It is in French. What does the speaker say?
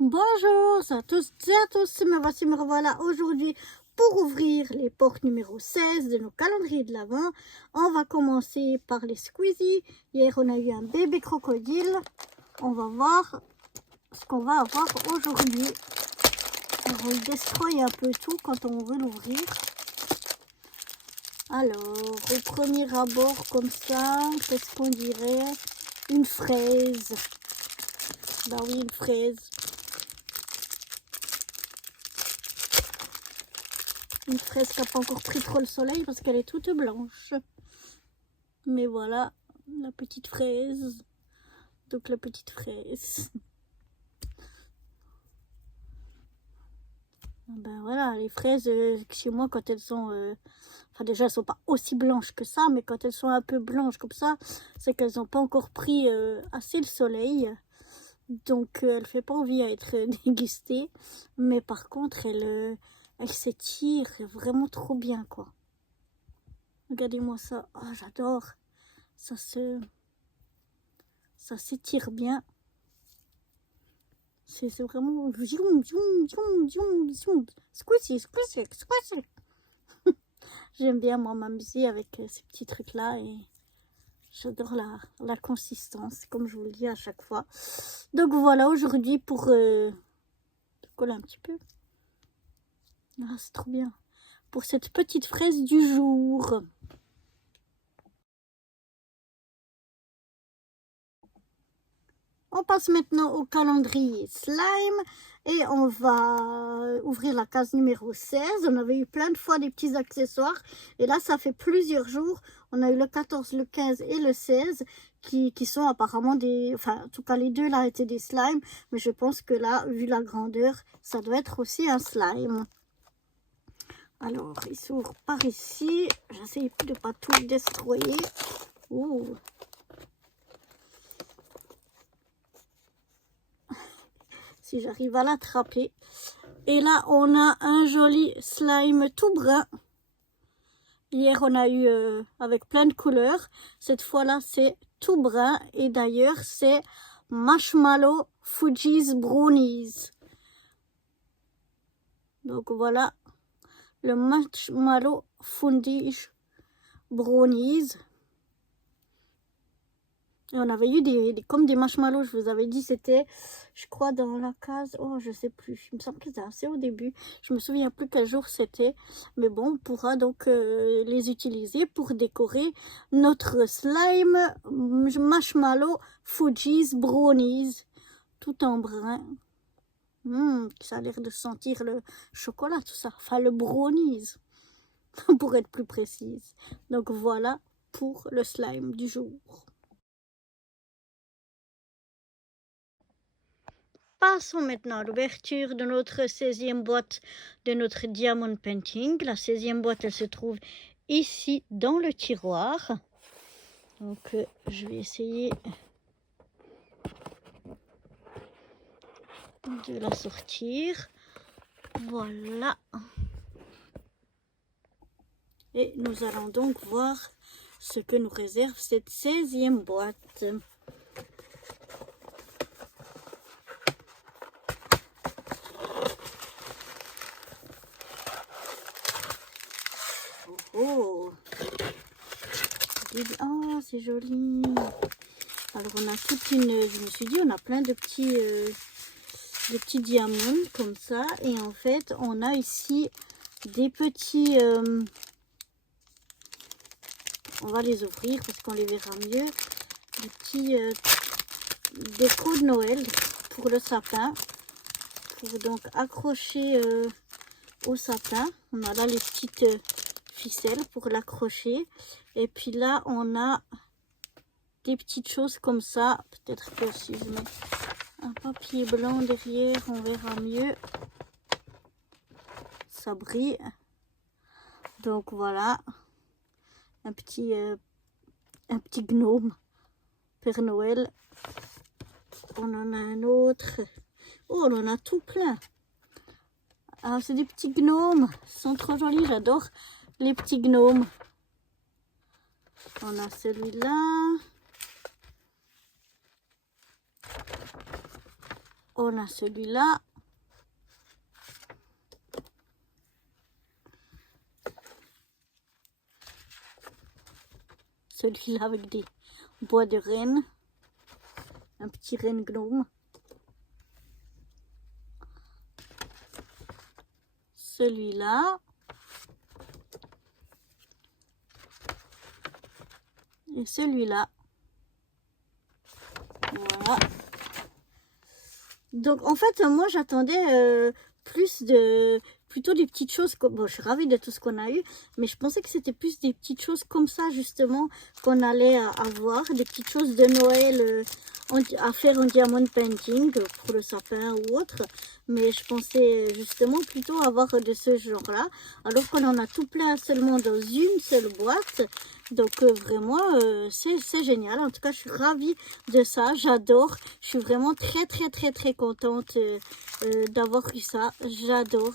Bonjour à tous et à tous, me revoilà aujourd'hui pour ouvrir les portes numéro 16 de nos calendriers de l'Avent. On va commencer par les Squeezie. Hier on a eu un bébé crocodile. On va voir ce qu'on va avoir aujourd'hui. On va destroyer un peu tout quand on veut l'ouvrir. Alors, au premier abord comme ça, qu'est-ce qu'on dirait? Une fraise. Bah oui, une fraise. Une fraise qui n'a pas encore pris trop le soleil parce qu'elle est toute blanche. Mais voilà, la petite fraise. Donc la petite fraise. Ben voilà, les fraises, chez moi, quand elles sont... Enfin déjà, elles sont pas aussi blanches que ça, mais quand elles sont un peu blanches comme ça, c'est qu'elles n'ont pas encore pris assez le soleil. Donc elle fait pas envie à être dégustée. Mais par contre, elle s'étire vraiment trop bien, quoi. Regardez-moi ça. Oh, j'adore. Ça s'étire bien. C'est vraiment... Squeezie. J'aime bien, moi, m'amuser avec ces petits trucs-là. Et j'adore la consistance, comme je vous le dis à chaque fois. Donc voilà, aujourd'hui, pour coller un petit peu. Ah, c'est trop bien. Pour cette petite fraise du jour. On passe maintenant au calendrier slime et on va ouvrir la case numéro 16. On avait eu plein de fois des petits accessoires et là ça fait plusieurs jours. On a eu le 14, le 15 et le 16 qui sont apparemment des... Enfin en tout cas les deux là étaient des slimes, mais je pense que là vu la grandeur ça doit être aussi un slime. Alors il s'ouvre par ici. J'essaie de ne pas tout destroyer. Ouh. Si j'arrive à l'attraper. Et là, on a un joli slime tout brun. Hier, on a eu avec plein de couleurs. Cette fois-là, c'est tout brun. Et d'ailleurs, c'est Marshmallow Fuji's Brownies. Donc voilà, le Marshmallow Fuji's Brownies. Et on avait eu comme des marshmallows, je vous avais dit, c'était, je crois, dans la case, oh, je sais plus, il me semble que c'était assez au début, je me souviens plus quel jour c'était, mais bon, on pourra donc les utiliser pour décorer notre slime marshmallow Fuji's Brownies, tout en brun. Ça a l'air de sentir le chocolat, tout ça, enfin le brownies, pour être plus précise. Donc voilà pour le slime du jour. Passons maintenant à l'ouverture de notre 16e boîte de notre Diamond Painting. La 16e boîte, elle se trouve ici dans le tiroir. Donc, je vais essayer de la sortir. Voilà. Et nous allons donc voir ce que nous réserve cette 16e boîte. Oh, oh, c'est joli. Alors on a toute une, je me suis dit, on a plein de petits diamants comme ça. Et en fait, on a ici des petits, on va les ouvrir parce qu'on les verra mieux. Des petits déco de Noël pour le sapin. Pour donc accrocher au sapin. On a là les petites ficelles pour l'accrocher. Et puis là, on a des petites choses comme ça. Peut-être que si je mets un papier blanc derrière, on verra mieux. Ça brille. Donc voilà. Un petit gnome. Père Noël. On en a un autre. Oh, on en a tout plein. Ah, c'est des petits gnomes. Ils sont trop jolis. J'adore les petits gnomes. On a celui-là. on a celui-là. Celui-là avec des bois de renne. Un petit renne gnome. Celui-là. Et celui-là. Voilà. Donc en fait, moi j'attendais plutôt des petites choses comme, bon, je suis ravie de tout ce qu'on a eu, mais je pensais que c'était plus des petites choses comme ça justement qu'on allait avoir, des petites choses de Noël à faire en diamond painting pour le sapin ou autre, mais je pensais justement plutôt avoir de ce genre-là, alors qu'on en a tout plein seulement dans une seule boîte. Donc vraiment, c'est génial. En tout cas, je suis ravie de ça. J'adore. Je suis vraiment très contente d'avoir eu ça. J'adore.